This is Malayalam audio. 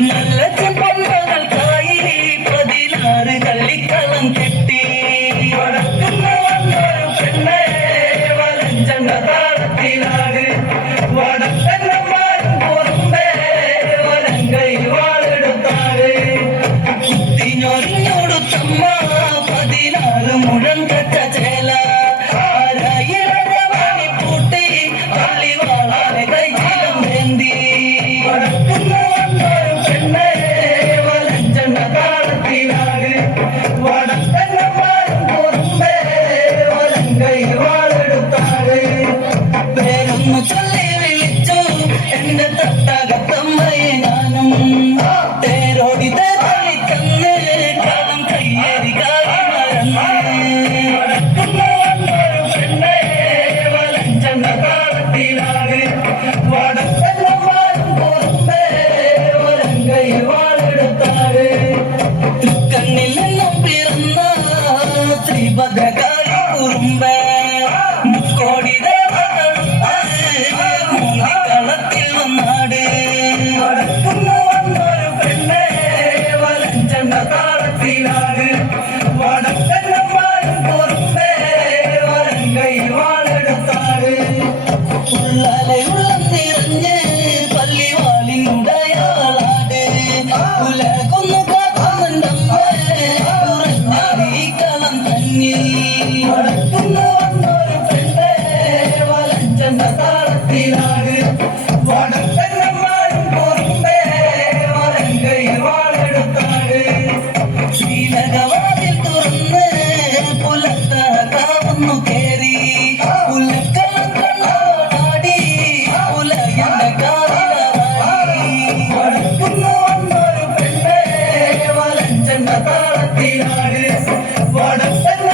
நல்ல செம்பொன்னகள் காயி 16 கள்ளிக்களம் கெட்டி வடக்குள்ள வந்தொரு பெண்ணே வலஞ்சென்ற தாளத்திலாடு வடக்கென்ன மாறும் பொறும்பே வலங்கை வாழெடுத்தாடு குத்தி ഞൊറിഞ്ഞൊടുത്തമ്മ 16 മുഴങ്കച്ച ചേല ആരായിരവാണി പൂട്ടി പള്ളി വാളാനെ കൈചിലം വേന്തി വടക്കുന്ന വന്നൊരു പെണ്ണേ വലഞ്ചെന്ന താളത്തിലാട് വടക്കന്ന മാറും പൊറുമ്പേ വലങ്കൈ വാളെടുത്താട് പേരൊന്നു ചൊല്ലി വിളിച്ചു എന്റെ തട്ടകത്തമ്മയെ ഞാനും തേരോടി തേരളി തന്ന് കളം കയ്യേറി കായി മറന്ന് വടക്കുന്ന വന്നൊരു പെണ്ണേ വലഞ്ചെന്ന താളത്തിലാട് വടക്കന്ന മാറും പൊറുമ്പേ വലങ്കൈ വാളെടുത്താട് തൃക്കണ്ണിൽ നിന്നും പിറന്ന ശ്രീഭദ്രകാളി കുറുമ്പേ മുക്കോടി കളത്തിൽ വന്നാട് വടക്കുന്ന വന്നൊരു പെണ്ണേ വലഞ്ചെന്ന താളത്തിലാട് വടക്കന്ന മാറും പൊറുമ്പേ വലങ്കൈ വാളെടുത്താട് ഉള്ളലയുള്ളം നിറഞ്ഞ് പള്ളിവാളിനുടയാളാട് ഉലകൊന്നു കാക്കുന്നുണ്ടമ്മേ ഉറഞ്ഞാടി കളം തന്നിൽ വടക്കുന്ന വന്നൊരു പെണ്ണേ വലഞ്ചെന്ന താളത്തിലാട് വടക്കന്ന മാറും പൊറുമ്പേ വലങ്കൈ വാളെടുത്താട് ശ്രീലകവാതിൽ തുറന്ന് പുലത്ത കാവുന്നു കേറി പുലക്കളം കണ്ണോടാടി പുലയന്റെ കാവിലാടി വടക്കുന്ന വന്നൊരു പെണ്ണേ വലഞ്ചെന്ന താളത്തിലാട് വടക്കന്ന